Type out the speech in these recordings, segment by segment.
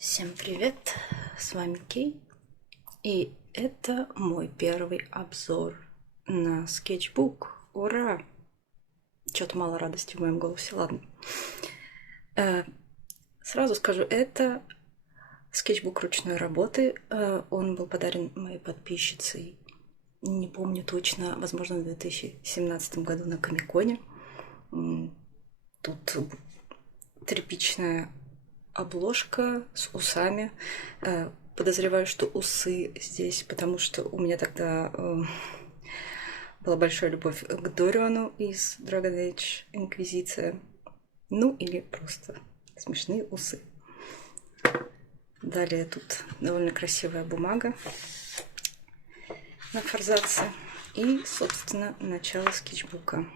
Всем привет, с вами Кей, и это мой первый обзор на скетчбук. Ура! Что-то мало радости в моем голосе, ладно. Сразу скажу, это скетчбук ручной работы. Он был подарен моей подписчицей, не помню точно, возможно, в 2017 году на Комиконе. Тут тряпичная обложка с усами. Подозреваю, что усы здесь, потому что у меня тогда была большая любовь к Дориану из Dragon Age Инквизиция. Ну, или просто смешные усы. Далее тут довольно красивая бумага на форзаце. И, собственно, начало скетчбука.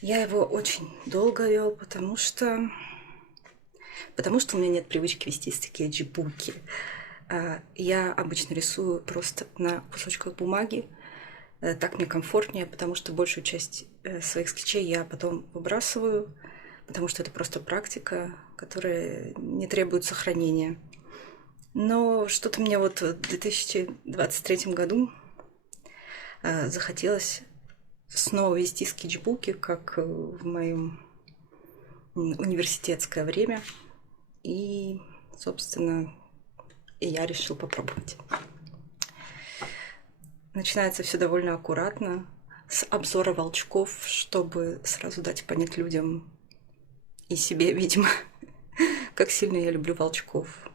Я его очень долго вел, потому что у меня нет привычки вести скетчбуки. Я обычно рисую просто на кусочках бумаги. Так мне комфортнее, потому что большую часть своих скетчей я потом выбрасываю, потому что это просто практика, которая не требует сохранения. Но что-то мне вот в 2023 году захотелось снова вести скетчбуки, как в моем университетское время. И, собственно, я решил попробовать. Начинается все довольно аккуратно, с обзора волчков, чтобы сразу дать понять людям и себе, видимо, как сильно я люблю волчков.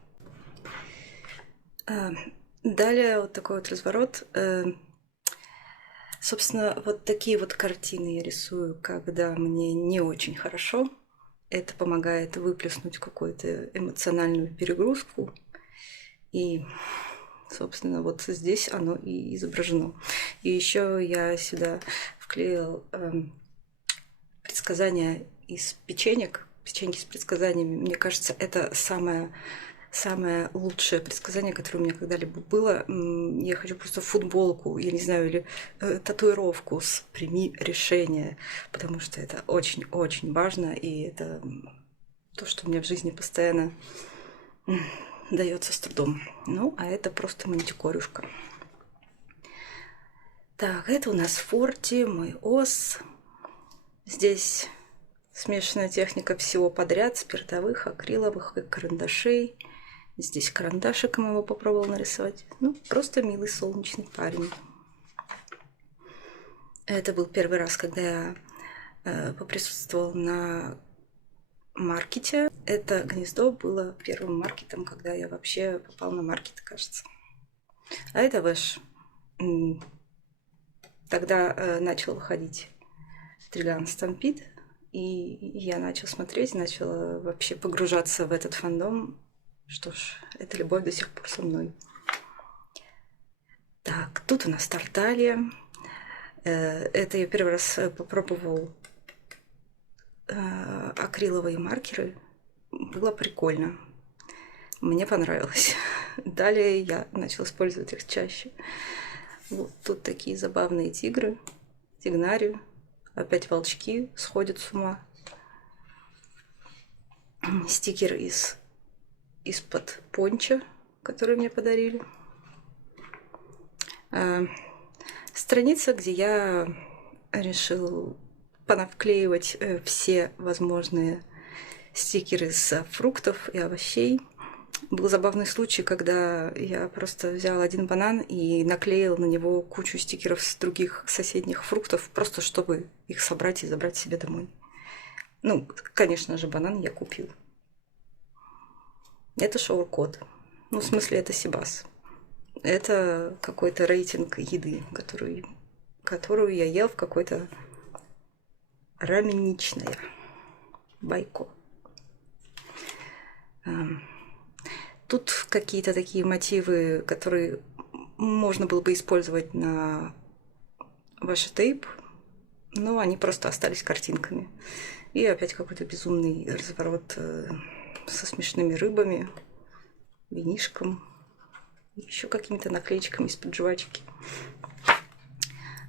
Далее вот такой вот разворот. Собственно, вот такие вот картины я рисую, когда мне не очень хорошо. Это помогает выплеснуть какую-то эмоциональную перегрузку. И, собственно, вот здесь оно и изображено. И еще я сюда вклеил предсказания из печенек. Печеньки с предсказаниями. Мне кажется, это самое лучшее предсказание, которое у меня когда-либо было. Я хочу просто футболку, я не знаю, или татуировку с «Прими решение», потому что это очень-очень важно, и это то, что мне в жизни постоянно дается с трудом. Ну, а это просто мантикорюшка. Так, это у нас Форти, мой ос. Здесь смешанная техника всего подряд, спиртовых, акриловых и карандашей. Здесь карандашиком его попробовал нарисовать. Ну, просто милый солнечный парень. Это был первый раз, когда я поприсутствовала на маркете. Это гнездо было первым маркетом, когда я вообще попала на маркет, кажется. А это Вэш. Тогда начал выходить Триллиан Стампид, и я начала смотреть, начала вообще погружаться в этот фандом. Что ж, эта любовь до сих пор со мной. Так, тут у нас Тарталья. Это я первый раз попробовал акриловые маркеры. Было прикольно. Мне понравилось. Далее я начала использовать их чаще. Вот тут такие забавные тигры. Тигнари. Опять волчки сходят с ума. Стикер из-под понча, который мне подарили. Страница, где я решил понавклеивать все возможные стикеры с фруктов и овощей. Был забавный случай, когда я просто взяла один банан и наклеила на него кучу стикеров с других соседних фруктов, просто чтобы их собрать и забрать себе домой. Ну, конечно же, банан я купил. Это шоу-код. Ну, в смысле, это Сибас. Это какой-то рейтинг еды, которую я ел в какой-то раменичное байко. Тут какие-то такие мотивы, которые можно было бы использовать на ваш тейп, но они просто остались картинками. И опять какой-то безумный разворот со смешными рыбами, винишком, еще какими-то наклеечками из-под жвачки.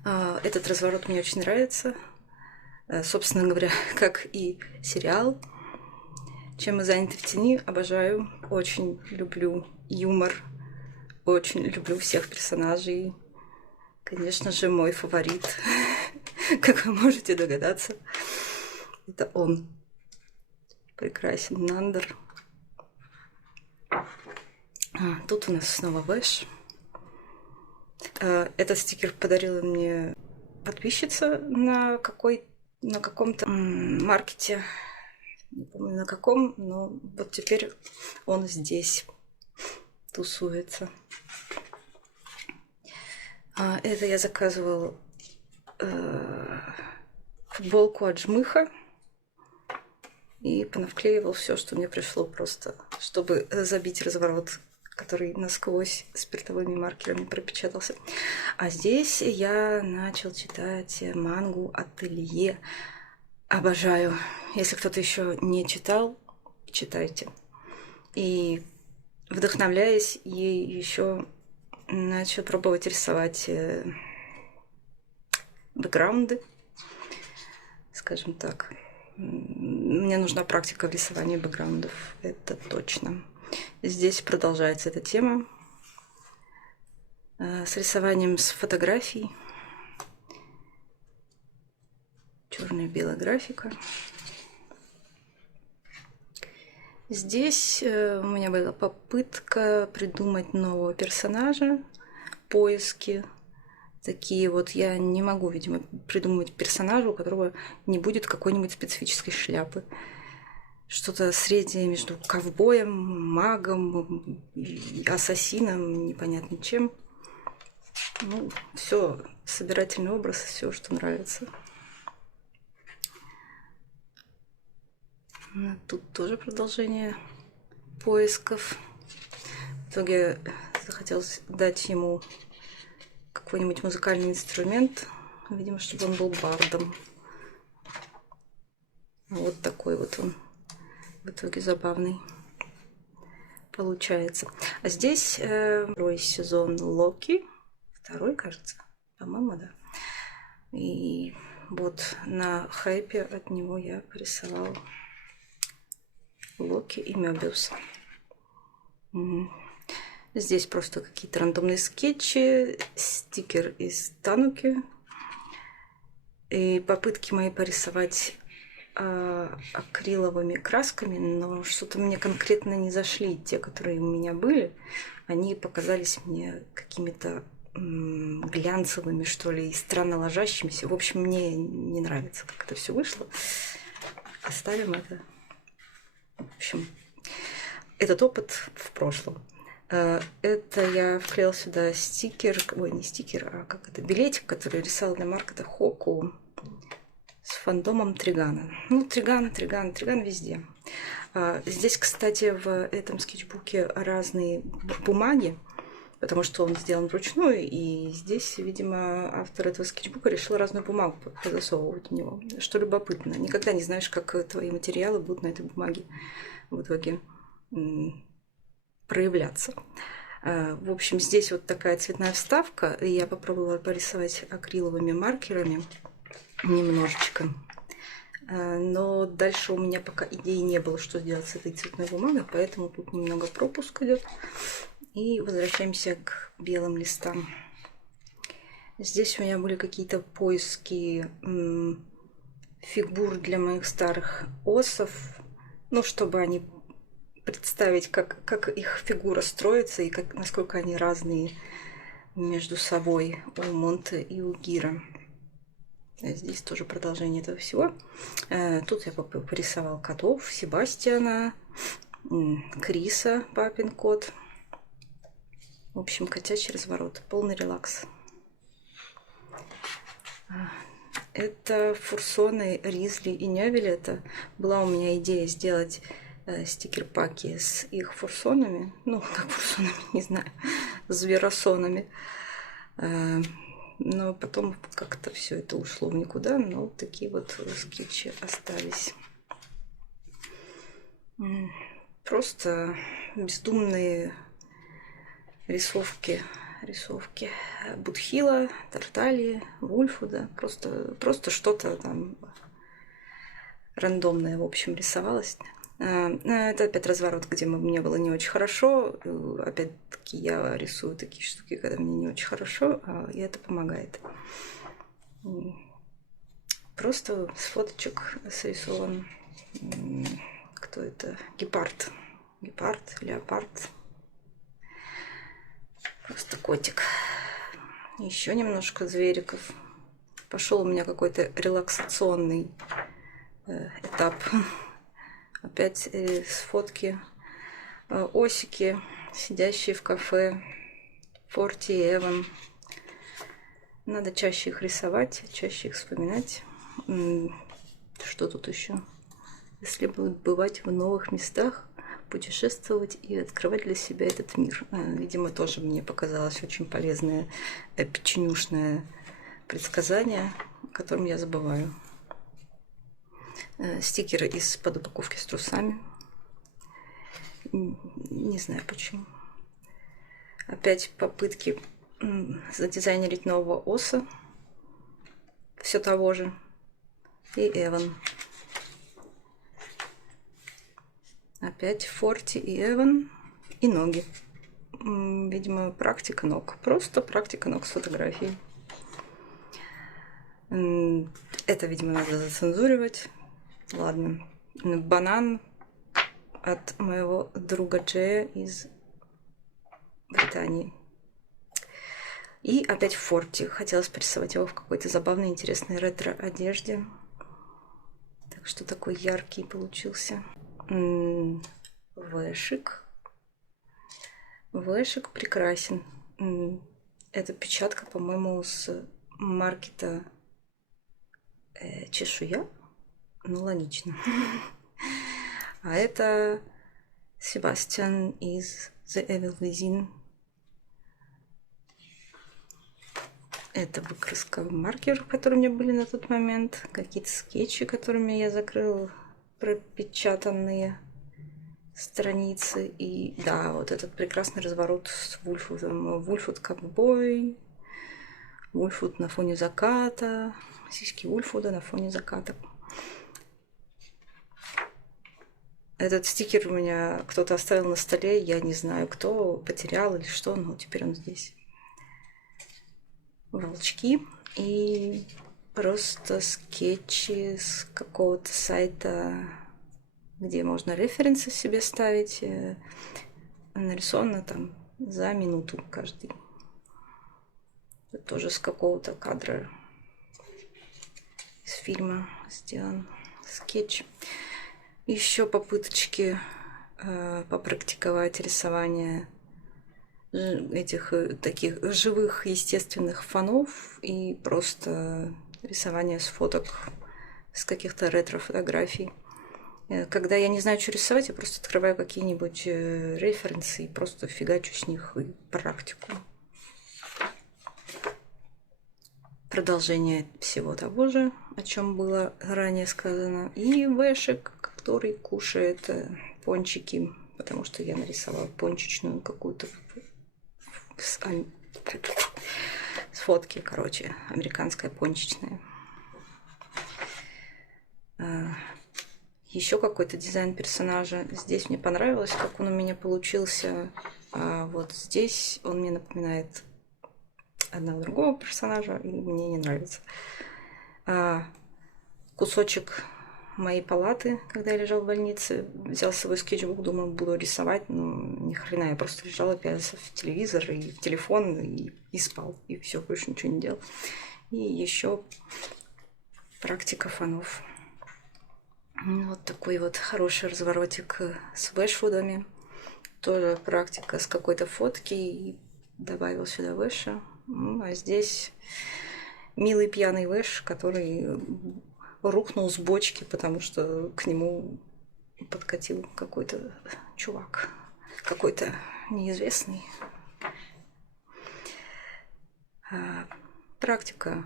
Этот разворот мне очень нравится. Собственно говоря, как и сериал. чем мы заняты в тени, обожаю. Очень люблю юмор. Очень люблю всех персонажей. Конечно же, мой фаворит, как вы можете догадаться, это он. Прекрасен Нандер. Тут у нас снова Вэш. Этот стикер подарила мне подписчица на каком-то маркете. Не помню на каком, но вот теперь он здесь тусуется. Это я заказывала футболку от Жмыха и понавклеивал все, что мне пришло, просто чтобы забить разворот, который насквозь спиртовыми маркерами пропечатался. А здесь я начал читать мангу «Ателье». Обожаю. Если кто-то еще не читал, читайте. И вдохновляясь, ей еще начал пробовать рисовать бэкграунды, скажем так. Мне нужна практика в рисовании бэкграундов, это точно. Здесь продолжается эта тема с рисованием с фотографий. Черная и белая графика. Здесь у меня была попытка придумать нового персонажа, поиски. Такие вот я не могу, видимо, придумать персонажа, у которого не будет какой-нибудь специфической шляпы. Что-то среднее между ковбоем, магом, ассасином, непонятно чем. Ну, все, собирательный образ, все, что нравится. Тут тоже продолжение поисков. В итоге захотелось дать ему какой-нибудь музыкальный инструмент. Видимо, чтобы он был бардом. Вот такой вот он в итоге забавный получается. А здесь второй сезон Локи. Второй, кажется. По-моему, да. И вот на хайпе от него я порисовала Локи и Мёбиуса. Здесь просто какие-то рандомные скетчи, стикер из Тануки и попытки мои порисовать акриловыми красками, но что-то мне конкретно не зашли. Те, которые у меня были, они показались мне какими-то глянцевыми, что ли, и странно ложащимися. В общем, мне не нравится, как это все вышло. Оставим это. В общем, этот опыт в прошлом. Это я вклеил сюда стикер, ой, не стикер, а как это, билетик, который рисовал для маркета Хоку с фандомом Тригана. Ну, Триган везде. Здесь, кстати, в этом скетчбуке разные бумаги, потому что он сделан вручную, и здесь, видимо, автор этого скетчбука решил разную бумагу подосовывать в него, что любопытно. Никогда не знаешь, как твои материалы будут на этой бумаге в итоге проявляться. В общем, здесь вот такая цветная вставка. Я попробовала порисовать акриловыми маркерами немножечко. Но дальше у меня пока идеи не было, что сделать с этой цветной бумагой, поэтому тут немного пропуск идет. И возвращаемся к белым листам. Здесь у меня были какие-то поиски фигур для моих старых осов, ну, чтобы они представить, как их фигура строится и насколько они разные между собой у Монте и у Гира. Здесь тоже продолжение этого всего. Тут я порисовал котов, Себастьяна, Криса, папин кот. В общем, котячий разворот, полный релакс. Это фурсоны Ризли и Нёвелета. Была у меня идея сделать стикер-паки с их фурсонами. Ну, как фурсонами, не знаю, зверосонами. Но потом как-то все это ушло в никуда. Но вот такие вот скетчи остались. Просто бездумные рисовки Будхила, Тарталии, Вульфуда. Просто что-то там рандомное, в общем, рисовалось. Это опять разворот, где мне было не очень хорошо. Опять-таки я рисую такие штуки, когда мне не очень хорошо, и это помогает. Просто с фоточек срисован. Кто это? Гепард. Гепард, леопард. Просто котик. Еще немножко звериков. Пошел у меня какой-то релаксационный этап. Опять с фотки. Осики, сидящие в кафе. Форти и Эван. Надо чаще их рисовать, чаще их вспоминать. Что тут еще? Если бывать в новых местах, путешествовать и открывать для себя этот мир. Видимо, тоже мне показалось очень полезное, печенюшное предсказание, о котором я забываю. Стикеры из-под упаковки с трусами. Не знаю почему. Опять попытки задизайнерить нового Оса. Все того же. И Эван. Опять Форти и Эван. И ноги. Видимо, практика ног. Просто практика ног с фотографией. Это, видимо, надо зацензуривать. Ладно. Банан от моего друга Джея из Британии. И опять Форти. Хотелось порисовать его в какой-то забавной, интересной ретро-одежде. Так что такой яркий получился. Вэшик. Вэшик прекрасен. Это печатка, по-моему, с маркета Чешуя. Ну, логично. А это Себастьян из The Evil Within. Это выкраска маркер, которые у меня были на тот момент. Какие-то скетчи, которыми я закрыла пропечатанные страницы. И да, вот этот прекрасный разворот с Вульфутом. Вульфут ковбой. Вульфут на фоне заката. Сиськи Вульфуда на фоне заката. Этот стикер у меня кто-то оставил на столе. Я не знаю, кто потерял или что, но теперь он здесь. Волчки и просто скетчи с какого-то сайта, где можно референсы себе ставить. Нарисовано там за минуту каждый. Это тоже с какого-то кадра из фильма сделан скетч. Еще попыточки попрактиковать рисование этих таких живых естественных фонов и просто рисование с фоток, с каких-то ретро-фотографий. Когда я не знаю, что рисовать, я просто открываю какие-нибудь референсы и просто фигачу с них и практику. Продолжение всего того же, о чем было ранее сказано. И Вэшик, который кушает пончики, потому что я нарисовала пончичную какую-то с фотки, короче, американская пончичная. Еще какой-то дизайн персонажа. Здесь мне понравилось, как он у меня получился. А вот здесь он мне напоминает одного другого персонажа, и мне не нравится. Кусочек моей палаты, когда я лежала в больнице, взял с собой скетчбук, думаю, буду рисовать, но ни хрена, я просто лежала, пялился в телевизор и в телефон и спал, и все, больше ничего не делал. И еще практика фонов. Вот такой вот хороший разворотик с вэшвудами. Тоже практика с какой-то фотки, и добавил сюда вэша. А здесь милый пьяный вэш, который рухнул с бочки, потому что к нему подкатил какой-то чувак, какой-то неизвестный. Практика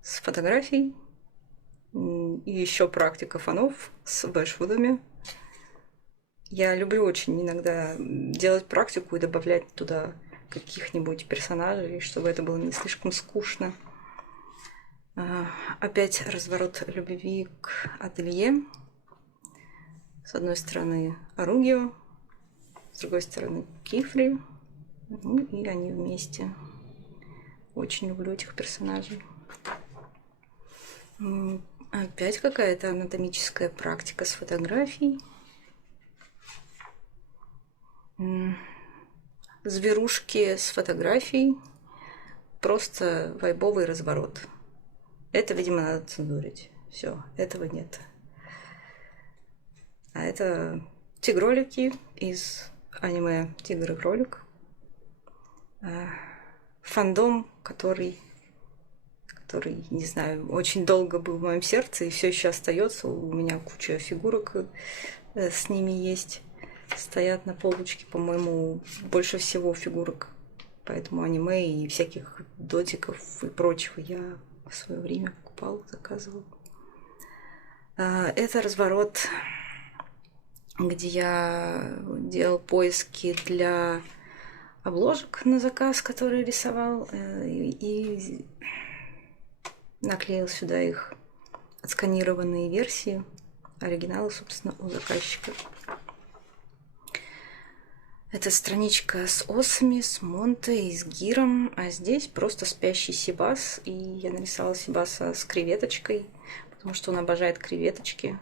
с фотографией и еще практика фонов с вэшвудами. Я люблю очень иногда делать практику и добавлять туда каких-нибудь персонажей, чтобы это было не слишком скучно. Опять разворот любви к ателье С одной стороны Аругио, с другой стороны Кифли. Ну, и они вместе. Очень люблю этих персонажей. Опять какая-то анатомическая практика с фотографией. Зверушки с фотографией. Просто вайбовый разворот. Это, видимо, надо цензурить. Все, этого нет. А это тигролики из аниме «Тигр и кролик». Фандом, который, не знаю, очень долго был в моем сердце и все еще остается. У меня куча фигурок с ними есть. Стоят на полочке, по-моему, больше всего фигурок по этому аниме и всяких дотиков и прочего я в свое время покупал, заказывал. Это разворот, где я делал поиски для обложек на заказ, которые рисовал, и наклеил сюда их отсканированные версии, оригиналы, собственно, у заказчика. Это страничка с осами, с Монтой и с Гиром, а здесь просто спящий Сибас, и я нарисовала Сибаса с креветочкой, потому что он обожает креветочки,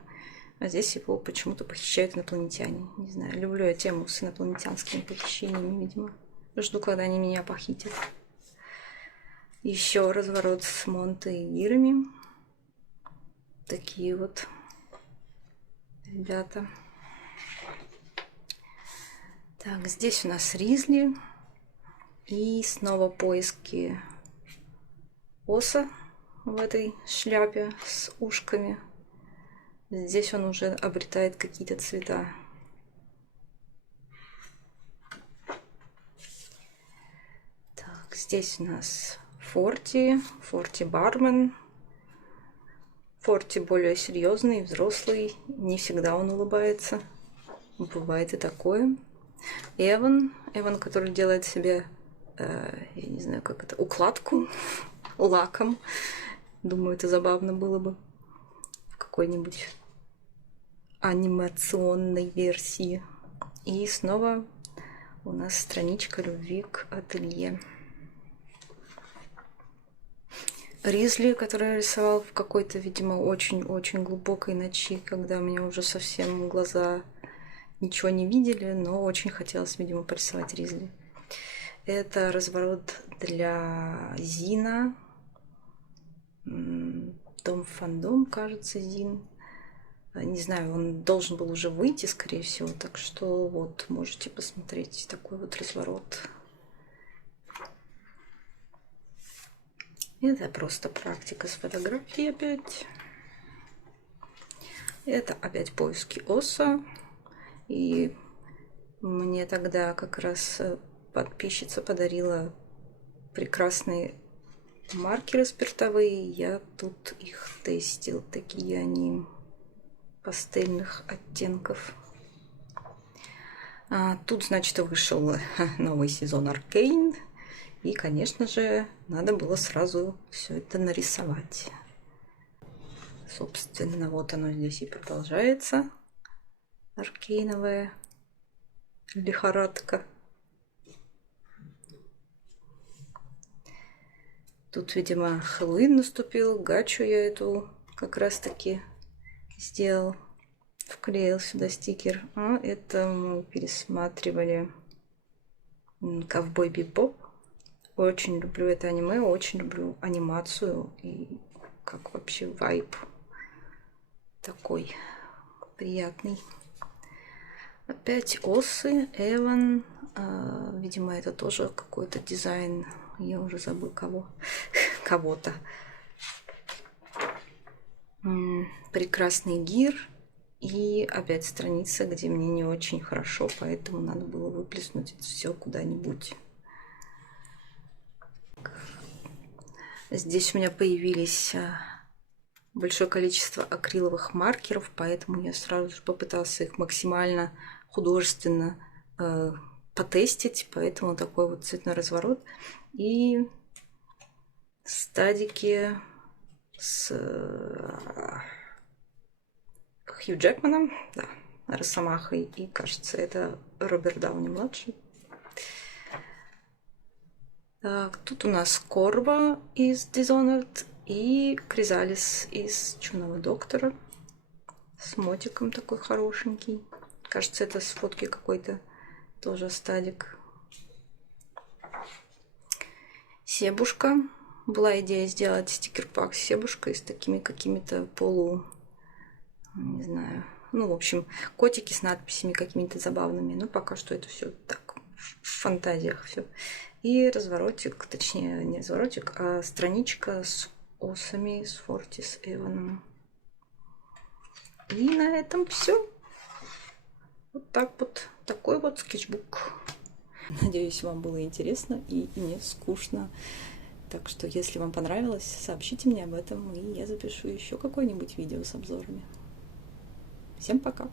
а здесь его почему-то похищают инопланетяне. Не знаю, люблю я тему с инопланетянскими похищениями, видимо. Жду, когда они меня похитят. Еще разворот с Монтой и Гирами. Такие вот ребята. Так, здесь у нас Ризли. И снова поиски Оса в этой шляпе с ушками. Здесь он уже обретает какие-то цвета. Так, здесь у нас Форти бармен. Форти более серьезный, взрослый. Не всегда он улыбается. Бывает и такое. Эван, который делает себе, я не знаю, как это, укладку лаком. Думаю, это забавно было бы в какой-нибудь анимационной версии. И снова у нас страничка любви к ателье. Ризли, который я рисовал в какой-то, видимо, очень-очень глубокой ночи, когда у меня уже совсем глаза ничего не видели, но очень хотелось, видимо, порисовать Ризли. Это разворот для Зина. Дом фандом, кажется, Зин. Не знаю, он должен был уже выйти, скорее всего, так что вот, можете посмотреть такой вот разворот. Это просто практика с фотографией опять. Это опять поиски Оса. И мне тогда как раз подписчица подарила прекрасные маркеры спиртовые. Я тут их тестил. Такие они пастельных оттенков. Тут, значит, вышел новый сезон Аркейн. И, конечно же, надо было сразу все это нарисовать. Собственно, вот оно здесь и продолжается. Аркейновая лихорадка. Тут, видимо, Хэллоуин наступил. Гачу я эту как раз-таки сделал. Вклеил сюда стикер. А это мы пересматривали Ковбой Бибоп. Очень люблю это аниме, очень люблю анимацию и как вообще вайб такой приятный. Опять осы, Эван. Видимо, это тоже какой-то дизайн. Я уже забыл кого-то. Прекрасный Гир. И опять страница, где мне не очень хорошо, поэтому надо было выплеснуть это все куда-нибудь. Здесь у меня появились большое количество акриловых маркеров, поэтому я сразу же попытался их максимально художественно потестить, поэтому такой вот цветной разворот. И стадики с Хью Джекманом, да, Росомахой. И, кажется, это Роберт Дауни-младший. Так, тут у нас Корва из Dishonored и Кризалис из Чумного доктора. С мотиком такой хорошенький. Кажется, это с фотки какой-то тоже стадик. Себушка. Была идея сделать стикер-пак с Себушкой с такими какими-то не знаю, ну, в общем, котики с надписями какими-то забавными. Но пока что это все так, в фантазиях все. И разворотик, точнее, не разворотик, а страничка с осами, с Фортис Эваном. И на этом все. Вот так вот. Такой вот скетчбук. Надеюсь, вам было интересно и не скучно. Так что, если вам понравилось, сообщите мне об этом, и я запишу еще какое-нибудь видео с обзорами. Всем пока!